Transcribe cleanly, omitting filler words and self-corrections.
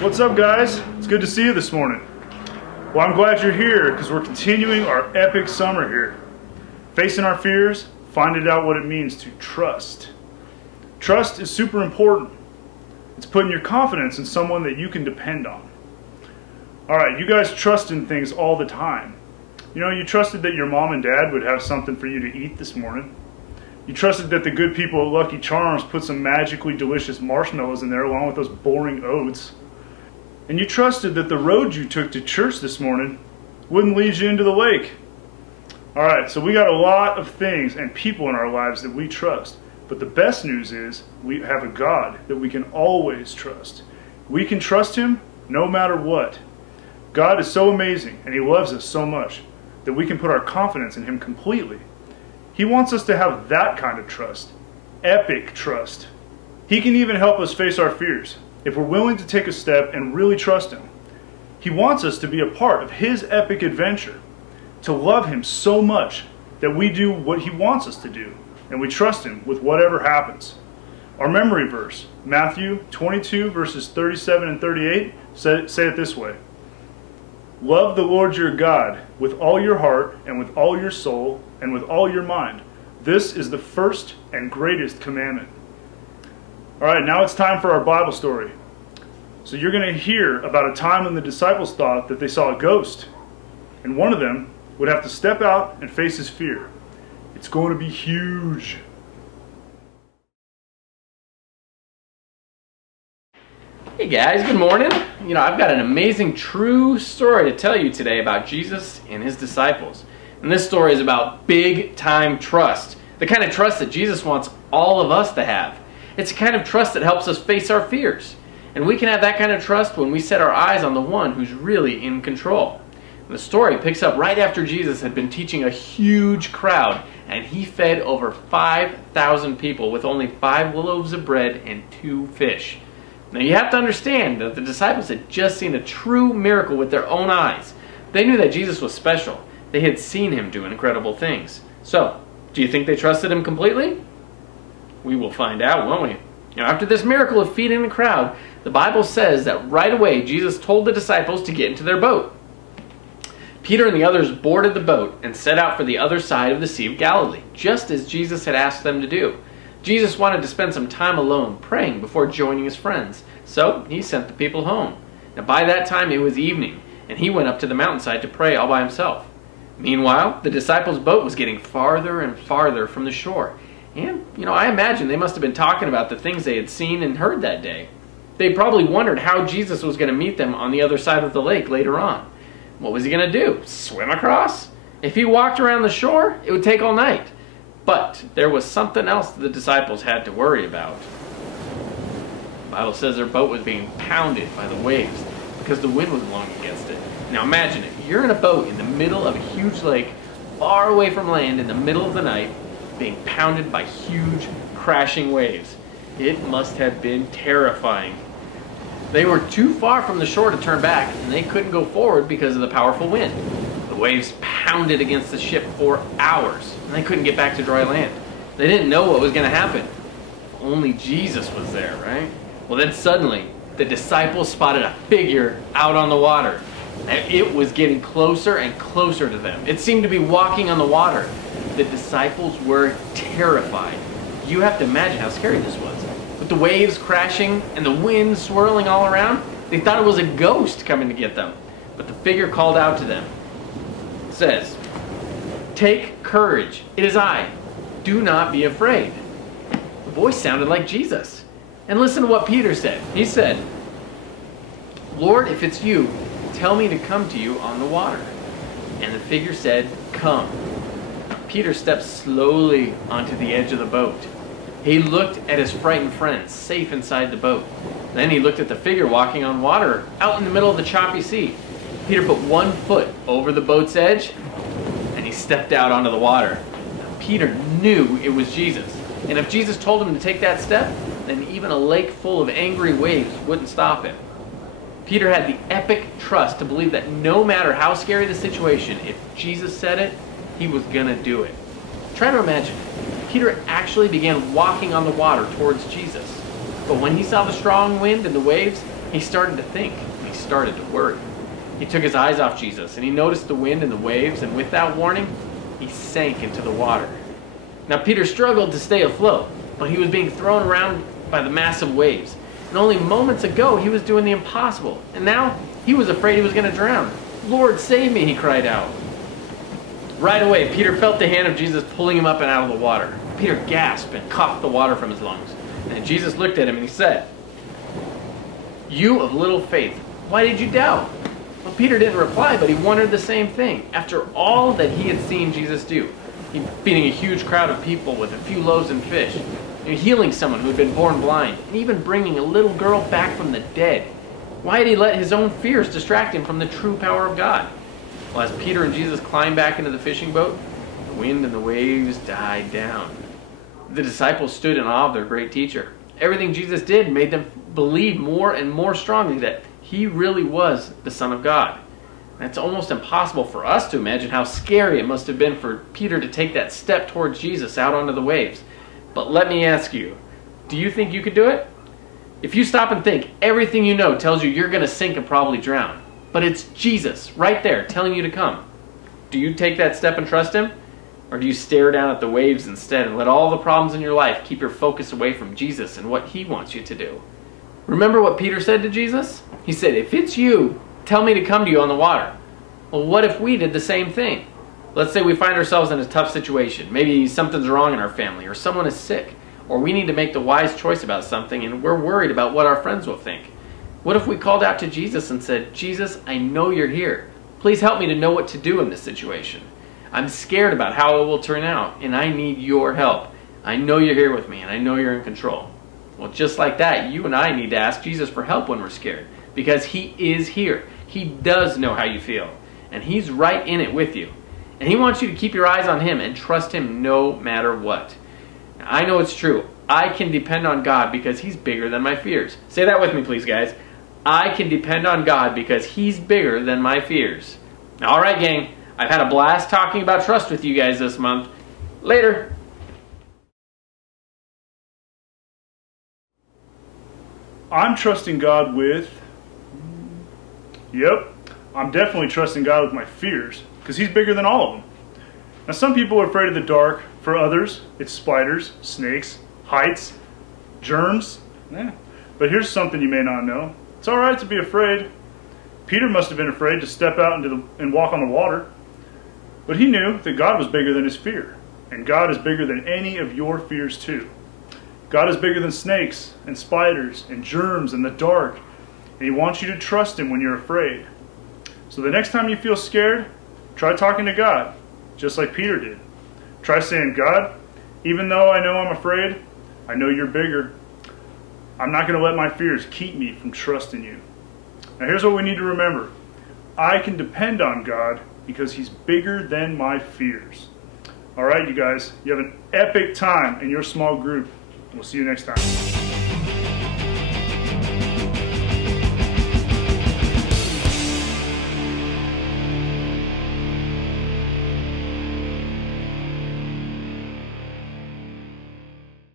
What's up, guys? It's good to see you this morning. Well, I'm glad you're here because we're continuing our epic summer here. Facing our fears, finding out what it means to trust. Trust is super important. It's putting your confidence in someone that you can depend on. Alright, you guys trust in things all the time. You know, you trusted that your mom and dad would have something for you to eat this morning. You trusted that the good people at Lucky Charms put some magically delicious marshmallows in there along with those boring oats. And you trusted that the road you took to church this morning wouldn't lead you into the lake. Alright, so we got a lot of things and people in our lives that we trust. But the best news is we have a God that we can always trust. We can trust Him no matter what. God is so amazing and He loves us so much that we can put our confidence in Him completely. He wants us to have that kind of trust. Epic trust. He can even help us face our fears if we're willing to take a step and really trust Him. He wants us to be a part of His epic adventure, to love Him so much that we do what He wants us to do, and we trust Him with whatever happens. Our memory verse, Matthew 22 verses 37 and 38, say it this way. Love the Lord your God with all your heart and with all your soul and with all your mind. This is the first and greatest commandment. Alright, now it's time for our Bible story. So you're going to hear about a time when the disciples thought that they saw a ghost, and one of them would have to step out and face his fear. It's going to be huge. Hey guys, good morning. You know, I've got an amazing true story to tell you today about Jesus and His disciples. And this story is about big time trust. The kind of trust that Jesus wants all of us to have. It's the kind of trust that helps us face our fears. And we can have that kind of trust when we set our eyes on the one who's really in control. And the story picks up right after Jesus had been teaching a huge crowd, and He fed over 5,000 people with only 5 loaves of bread and 2 fish. Now you have to understand that the disciples had just seen a true miracle with their own eyes. They knew that Jesus was special. They had seen Him do incredible things. So, do you think they trusted Him completely? We will find out, won't we? You know, after this miracle of feeding the crowd, the Bible says that right away Jesus told the disciples to get into their boat. Peter and the others boarded the boat and set out for the other side of the Sea of Galilee, just as Jesus had asked them to do. Jesus wanted to spend some time alone praying before joining His friends, so He sent the people home. Now by that time it was evening, and He went up to the mountainside to pray all by Himself. Meanwhile, the disciples' boat was getting farther and farther from the shore. And, you know, I imagine they must have been talking about the things they had seen and heard that day. They probably wondered how Jesus was going to meet them on the other side of the lake later on. What was He going to do? Swim across? If He walked around the shore, it would take all night. But there was something else the disciples had to worry about. The Bible says their boat was being pounded by the waves because the wind was blowing against it. Now imagine it. You're in a boat in the middle of a huge lake, far away from land in the middle of the night, being pounded by huge crashing waves. It must have been terrifying. They were too far from the shore to turn back, and they couldn't go forward because of the powerful wind. The waves pounded against the ship for hours, and they couldn't get back to dry land. They didn't know what was going to happen. If only Jesus was there, right? Well, then suddenly, the disciples spotted a figure out on the water. And it was getting closer and closer to them. It seemed to be walking on the water. The disciples were terrified. You have to imagine how scary this was. With the waves crashing and the wind swirling all around, they thought it was a ghost coming to get them. But the figure called out to them. It says, "Take courage, it is I. Do not be afraid." The voice sounded like Jesus. And listen to what Peter said. He said, "Lord, if it's you, tell me to come to you on the water." And the figure said, "Come." Peter stepped slowly onto the edge of the boat. He looked at his frightened friends, safe inside the boat. Then he looked at the figure walking on water, out in the middle of the choppy sea. Peter put one foot over the boat's edge, and he stepped out onto the water. Now, Peter knew it was Jesus. And if Jesus told him to take that step, then even a lake full of angry waves wouldn't stop him. Peter had the epic trust to believe that no matter how scary the situation, if Jesus said it, He was gonna do it. Try to imagine. Peter actually began walking on the water towards Jesus. But when he saw the strong wind and the waves, he started to think, and he started to worry. He took his eyes off Jesus, and he noticed the wind and the waves, and without warning, he sank into the water. Now Peter struggled to stay afloat, but he was being thrown around by the massive waves. And only moments ago, he was doing the impossible, and now he was afraid he was going to drown. "Lord, save me," he cried out. Right away, Peter felt the hand of Jesus pulling him up and out of the water. Peter gasped and coughed the water from his lungs. And Jesus looked at him and he said, "You of little faith, why did you doubt?" Well, Peter didn't reply, but he wondered the same thing. After all that he had seen Jesus do, feeding a huge crowd of people with a few loaves and fish, healing someone who had been born blind, and even bringing a little girl back from the dead, why had he let his own fears distract him from the true power of God? Well, as Peter and Jesus climbed back into the fishing boat, the wind and the waves died down. The disciples stood in awe of their great teacher. Everything Jesus did made them believe more and more strongly that he really was the Son of God. And it's almost impossible for us to imagine how scary it must have been for Peter to take that step towards Jesus out onto the waves. But let me ask you, do you think you could do it? If you stop and think, everything you know tells you you're going to sink and probably drown. But it's Jesus right there telling you to come. Do you take that step and trust him? Or do you stare down at the waves instead and let all the problems in your life keep your focus away from Jesus and what he wants you to do? Remember what Peter said to Jesus? He said, "If it's you, tell me to come to you on the water." Well, what if we did the same thing? Let's say we find ourselves in a tough situation. Maybe something's wrong in our family, or someone is sick, or we need to make the wise choice about something and we're worried about what our friends will think. What if we called out to Jesus and said, "Jesus, I know you're here. Please help me to know what to do in this situation. I'm scared about how it will turn out, and I need your help. I know you're here with me, and I know you're in control." Well, just like that, you and I need to ask Jesus for help when we're scared, because he is here. He does know how you feel, and he's right in it with you. And he wants you to keep your eyes on him and trust him no matter what. Now, I know it's true. I can depend on God because he's bigger than my fears. Say that with me, please, guys. I can depend on God because he's bigger than my fears. All right, gang. I've had a blast talking about trust with you guys this month. Later. I'm trusting God with... Yep, I'm definitely trusting God with my fears, because he's bigger than all of them. Now, some people are afraid of the dark. For others, it's spiders, snakes, heights, germs. Yeah. But here's something you may not know. It's all right to be afraid. Peter must have been afraid to step out and walk on the water. But he knew that God was bigger than his fear. And God is bigger than any of your fears too. God is bigger than snakes and spiders and germs and the dark. And he wants you to trust him when you're afraid. So the next time you feel scared, try talking to God, just like Peter did. Try saying, "God, even though I know I'm afraid, I know you're bigger. I'm not going to let my fears keep me from trusting you." Now here's what we need to remember. I can depend on God because he's bigger than my fears. All right, you guys, you have an epic time in your small group. We'll see you next time.